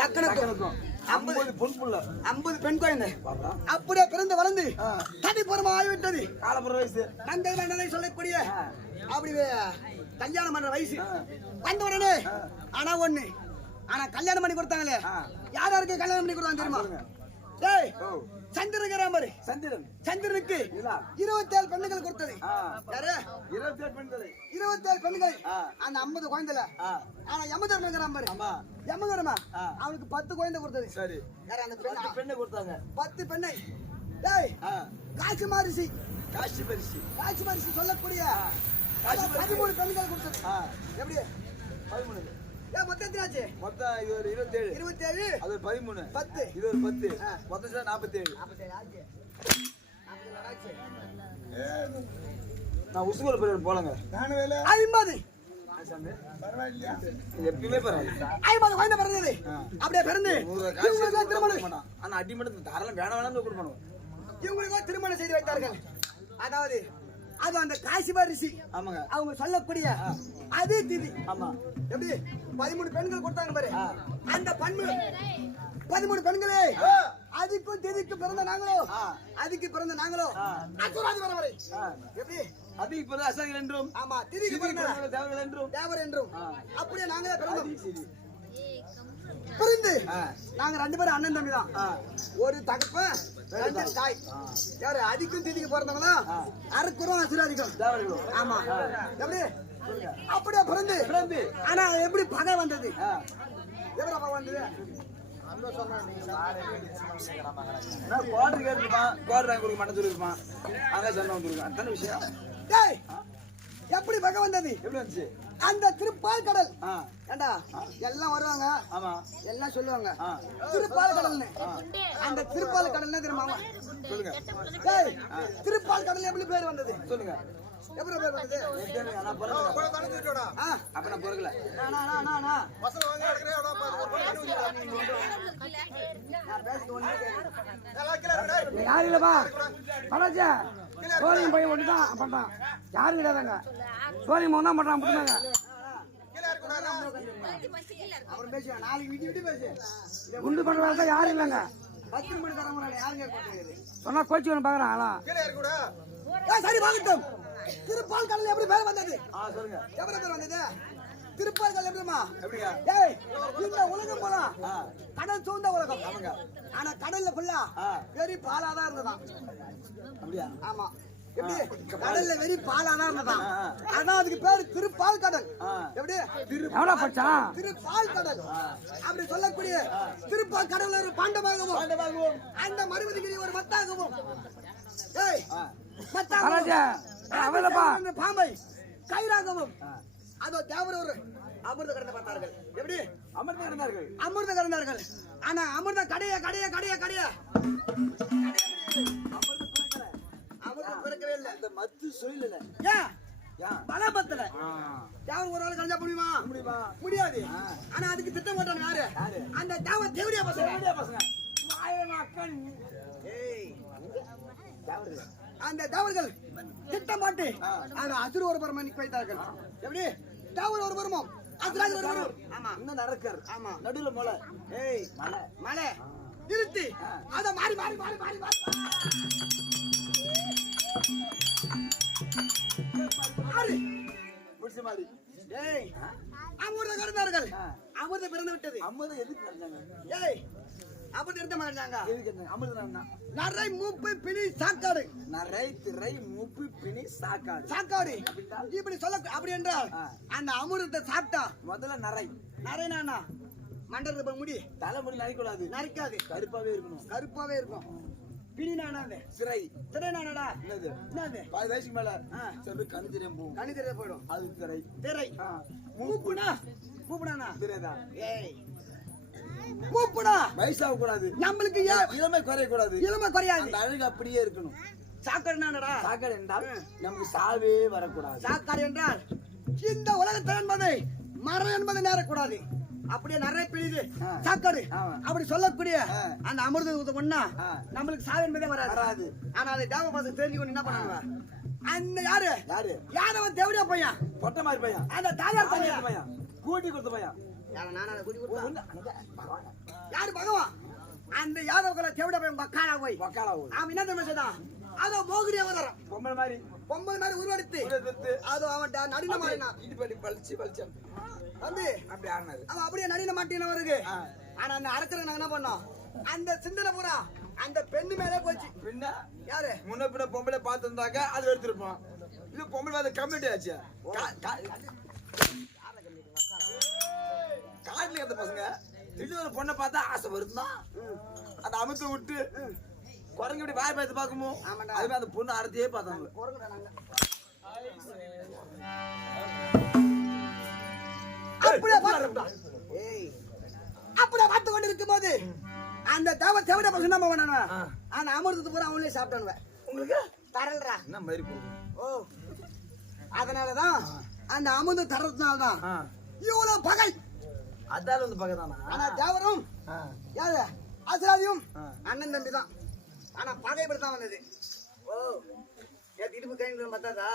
தக்கனுக்கும் 50 பெண் குழந்தை அப்படியே பிறந்து வளர்ந்து தனிப்புறமா ஆகிவிட்டது. காலப்புற வயசு நங்கை மன்னனை சொல்லக்கூடிய அப்படி கல்யாணம் பண்ற வயசு வந்த உடனே ஆனா கல்யாணம் பண்ணி கொடுத்தாங்களே யாருக்கு கல்யாணம் பண்ணி கொடுத்தாங்க தெரியுமா? டேய் சந்திரன் சந்திரனுக்கு 27 பெண்ணுகள் கொடுத்தது. யாரு 27 பெண்கள் அந்த 50 குழந்தைல. ஆனா யமதர்மன் அவனுக்கு 10 குழந்தை கொடுத்தது. சரி யார அந்த பெண்ணை கொடுத்தாங்க 10 பெண்ணை. டேய் காசி மாரிசி சொல்லக்கூடிய 13 பெண்கள் கொடுத்தது. எப்படி 13? மொத்தம் எத்தனாச்சு? மொத்தம் இது ஒரு 27 அது ஒரு 13 10 இது ஒரு 10 மொத்தம் 47 ஆச்சு. நான் உசுகூர் போலங்க 50 பரவாயில்லையா எப்பவுமே பரவாயில்ல 50 குழந்தை பிறந்தது. அப்படியே பிறந்து திருமணம் ஆனா அடி மட்டும் தாராளம் வேணாம் கொடுக்கணும். இவங்களுக்கு திருமணம் செய்து வைத்தார்கள். அதாவது அது அந்த காசிபாரிசி ஆமாங்க அவங்க சொல்லக்கூடிய அதே திதி. ஆமா எப்படி 13 பெண்கள் கொடுத்தாங்க பாரு. அந்த 13 பெண்களே அதுக்கும் திதிக்கு பிறந்த நாங்களோ அசுராதி வரவரை எப்படி அது இப்ப அசைகள் என்றும் ஆமா திதிக்கு பிறந்த தேவர் என்றும் அப்படியே நாங்களே பிறந்தோம். பிறந்து நாங்க 2 பேரும் அண்ணன் தம்பி தான். ஒரு தகப்பன் 2 தாய். யாரு அதிக்கும் திதிக்கு பிறந்தவங்களா அறுக்குறோம் அசுராதிக்கும். ஆமா எப்படி அப்படியே பிறந்து ஆனா எப்படி பகை வந்தது? எப்படி பகை வந்தது? எப்படி பகை வந்தது? எப்படி வந்துச்சு? அந்த திருப்பால் கடல் ஏண்டா எல்லாம் வருவாங்க எல்லாம் சொல்லுவாங்க திருப்பால் கடல்னு. அந்த திருப்பால் கடல் என்ன தெரியுமா? சொல்லுங்க. திருப்பால் கடல் எப்படி பேர் வந்தது? சொல்லுங்க. எப்படி பேர் வந்தது? அப்ப நான் பொறுக்கல யாரு இல்லப்பா பராஜா சோழியம் பையன் ஒண்ணுதான் பண்றான். யாரும் கிடையாதாங்க. சோழியம் ஒன்னா பண்றான் அப்படின்னாங்க. குண்டு பண்றதா யாரும் இல்லைங்க. சொன்னா கோச்சு ஒண்ணு பாக்குறான் ஆளா. சரி பாக்கட்டும். திருப்பால் கடல் எப்படி பேர் வந்தது? சொல்லுங்க. எப்படி பேர் வந்தது? திருப்பால் கடல் எப்படிமா? எப்படியா? இந்த உலகம் போல கடல் சூழ்ந்த உலகம். ஆனா கடல்ல ஃபுல்லா வெறி பாலாதான் இருந்ததான். அப்படியா? ஆமா. எப்படி கடல்ல வெறி பாலாதான் இருந்ததான். அதான் அதுக்கு பேரு திருப்பால் கடல். எப்படி திருப்பால் கடல் அப்படி சொல்லக்கூடிய திருப்பால் கடல் ஒரு பாண்டமாகவும் அந்த மறுபடிக்கு ஒரு மத்தாகவும் பாம்பை கயிறாகவும் அதோ தேவர் ஒரு அமிர்த கடந்த பார்த்தார்கள். எப்படி அமிர்த கடந்தார்கள். ஆனா அமிர்த கடைய அமிர்தம் பிறக்கவே இல்லை. அந்த மத்து சொல்லல பலபத்துல தேவர் ஒரு ஆள் கலந்தா முடியாது. ஆனா அதுக்கு திட்டம் போட்டாங்க யாரு? அந்த தேவடியா பசங்க அந்த தேவர்கள் திட்டம் போட்டு அசுர ஒரு பரம நிக்க வைத்தார்கள். எப்படி தேவர் ஒரு பரமம் அசுராஜ் ஒரு பரம். ஆமா இன்னும் நடக்கர். ஆமா நடுவுல மலை நிறுத்தி அத மாறி புடிச்ச மாதிரி அமிர்த கடந்தார்கள். அமிர்த பிறந்து விட்டது. அமிர்தம் எதுக்கு நடந்தாங்க? அமிர்த எடுத்த மாட்டாங்க. அமிர்தம் நரை மூப்பு பிணி சாக்காடு. நரை திரை மூப்பு பிணி சாக்காடு இப்படி சொல்ல. அப்படி என்றால் அந்த அமிர்தத்தை சாப்பிட்டா முதல்ல நரைனா மண்டல முடி தலைமுடி நரைக்காது. கருப்பாவே இருக்கும். பிணினானா சிறைனானடா என்னது பாதி வயசுக்கு மேல கண்ணு தெரியாம போயிடும். அது திரை மூப்புனா திரைதான். மூப்புனா வயசாக கூடாது. நம்மளுக்கு இளமை குறையாது. அந்த அழகு அப்படியே இருக்கணும். சாக்காடு என்றால் நமக்கு சாவே வரக்கூடாது. சாக்காடு என்றால் இந்த உலகத்தில் என்பதை மரம் என்பதை நேரக்கூடாது. அப்படியே நிறைய பிடிது சாக்காடு அப்படி சொல்லக்கூடிய அந்த அமிர்தம் ஒண்ணா நம்மளுக்கு சாவு என்பதே வராது. ஆனா அதை தேவ பசங்க தெரிஞ்சுக்கொண்டு என்ன பண்ணாங்க? அந்த யாரு தேவடியா பையன் பொட்ட மாதிரி பையன் அந்த தாயார் பையன் கூட்டி கொடுத்த பையன் நானா குடி யாரு பகவான் அந்த யாதவ தேவட போய் மக்காலா போய் அவன் என்ன தெரியுமா செய்தான் அதோ மோகிரி அவதாரம் பொம்மை மாதிரி உருவெடுத்து அதோ அவன் நடின மாறினா பளிச்சு தம்பி அப்படி ஆனாது அவன் அப்படியே நடின மாட்டின வருது ஆனா அந்த அரக்கரை நாங்க என்ன பண்ணோம் அந்த சிந்தனை பூரா அந்த பெண்ணு மேலே போச்சு பின்ன யாரு முன்ன பின்ன பொம்பளை பார்த்துருந்தாக்க அது எடுத்துருப்போம் இது பொம்பளை அது கம்மிட்டி ஆச்சு காட்டுல இருந்த பசங்க திடீர்னு ஒரு பொண்ணை பார்த்தா ஆசை வருதுதான் அதை அமுத்து விட்டு குரங்கு இப்படி வாய் பார்த்து பார்க்குமோ அதுவே அந்த பொண்ணு அடத்தையே பார்த்தாங்க அப்படியே பார்த்து கொண்டு இருக்கும் போது அந்த தேவட பசங்க நம்ம பண்ணானு அந்த அமிர்தத்தை பூரா அவங்களே சாப்பிட்டானுவ உங்களுக்கு தரல்றா என்ன மாதிரி போகும் ஓ அதனாலதான் அந்த அமிர்தம் தரதுனாலதான் இவ்வளவு பகை அதால வந்து பக்கத்தானா ஆனா தேவரும் யாரு அசராதியும் அண்ணன் தம்பி தான் ஆனா பகை இப்படித்தான் வந்தது ஓ இடுப்பு கைங்க பார்த்தாதா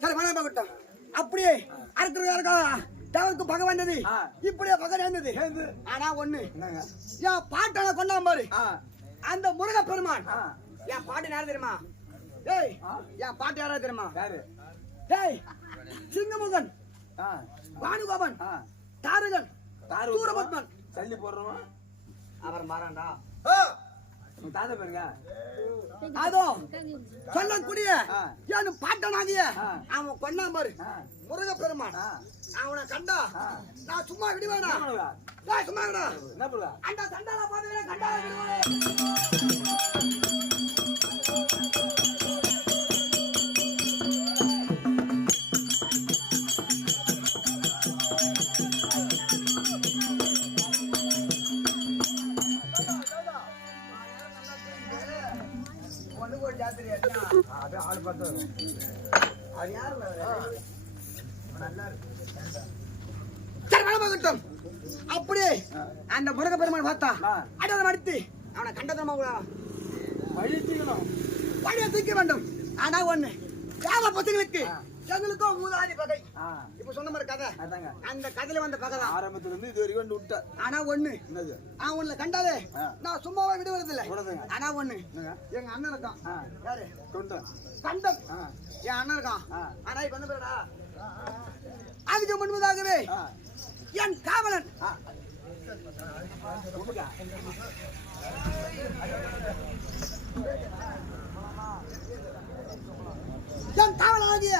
சரி மன பார்க்கட்டும் அப்படியே அடுத்த தேவருக்கு பகை வந்தது இப்படியே பகை நேர்ந்தது ஆனா ஒண்ணு என் பாட்டனை கொண்டாம் பாரு அந்த முருக பெருமான் என் பாட்டு யாரு தெரியுமா ஏய் என் பாட்டு யாரா தெரியுமா ஏய் சிங்கமுகன் பானுகோபன் தாரகன் சூரபத்மன் தள்ளி போடுறவன் அவர் மாறாண்டா தாத்தா பாருங்க அதோ சொல்லக்கூடிய என் பாட்டனாகிய அவன் கொண்டான் பாரு முருக பெருமான் அவனை கண்டா நான் சும்மா விடுவேனா சும்மா விடா என்ன பண்ணுவா அந்த சண்டால பாத்துக்கிறேன் கண்டால விடுவேன் அப்படியே அந்த முருக பெருமான் பார்த்தா அடவன் அடித்து அவனை கண்டதமா வழியை தூக்க வேண்டும் ஆனா ஒண்ணு தேவ பசங்களுக்கு எங்களுக்கும் மூதாதி பகை இப்ப சொன்ன மாதிரி கதை அந்த கதையில வந்த பகை தான் ஆரம்பத்துல இருந்து இது வரைக்கும் வந்து விட்ட ஆனா ஒண்ணு அவன் உன்னை கண்டாலே நான் சும்மாவே விடுவது இல்லை ஆனா ஒண்ணு எங்க அண்ணன் இருக்கான் யாரு கண்டன் என் அண்ணன் இருக்கான் ஆனா இப்ப என்ன பேருடா அதுக்கு முன்பதாகவே என் காவலன் என் காவலனாகிய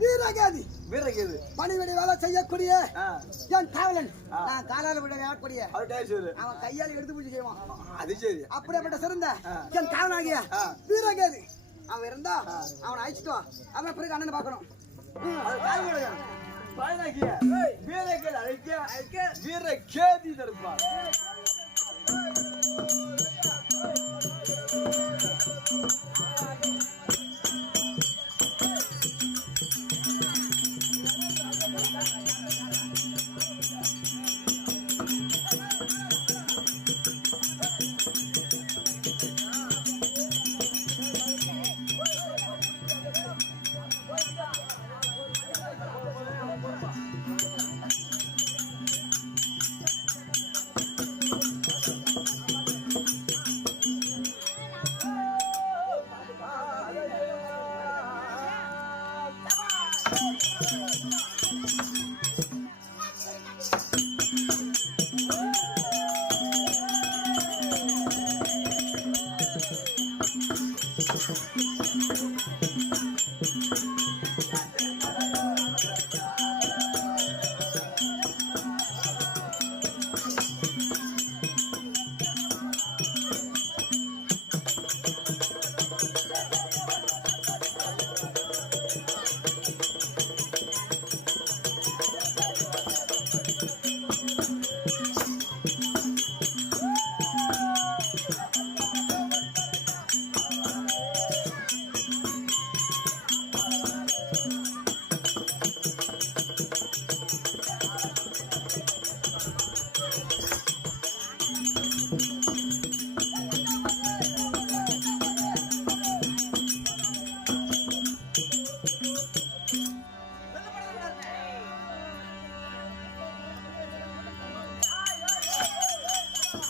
வீரகேதி பணிவிடை வேலை செய்யக்கூடிய என் காவலன் நான் காலால விட விளையாடக்கூடிய அவன் கையால் எடுத்து பிடிச்சி செய்வான் அது சரி அப்படிப்பட்ட சிறந்த என் காவலனாகிய வீரகேதி அவன் இருந்தா அவனை அழைச்சிட்டு வா அவன் பிறகு அண்ணனை பார்க்கணும் வீரகேதி தருப்பார்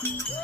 ஆ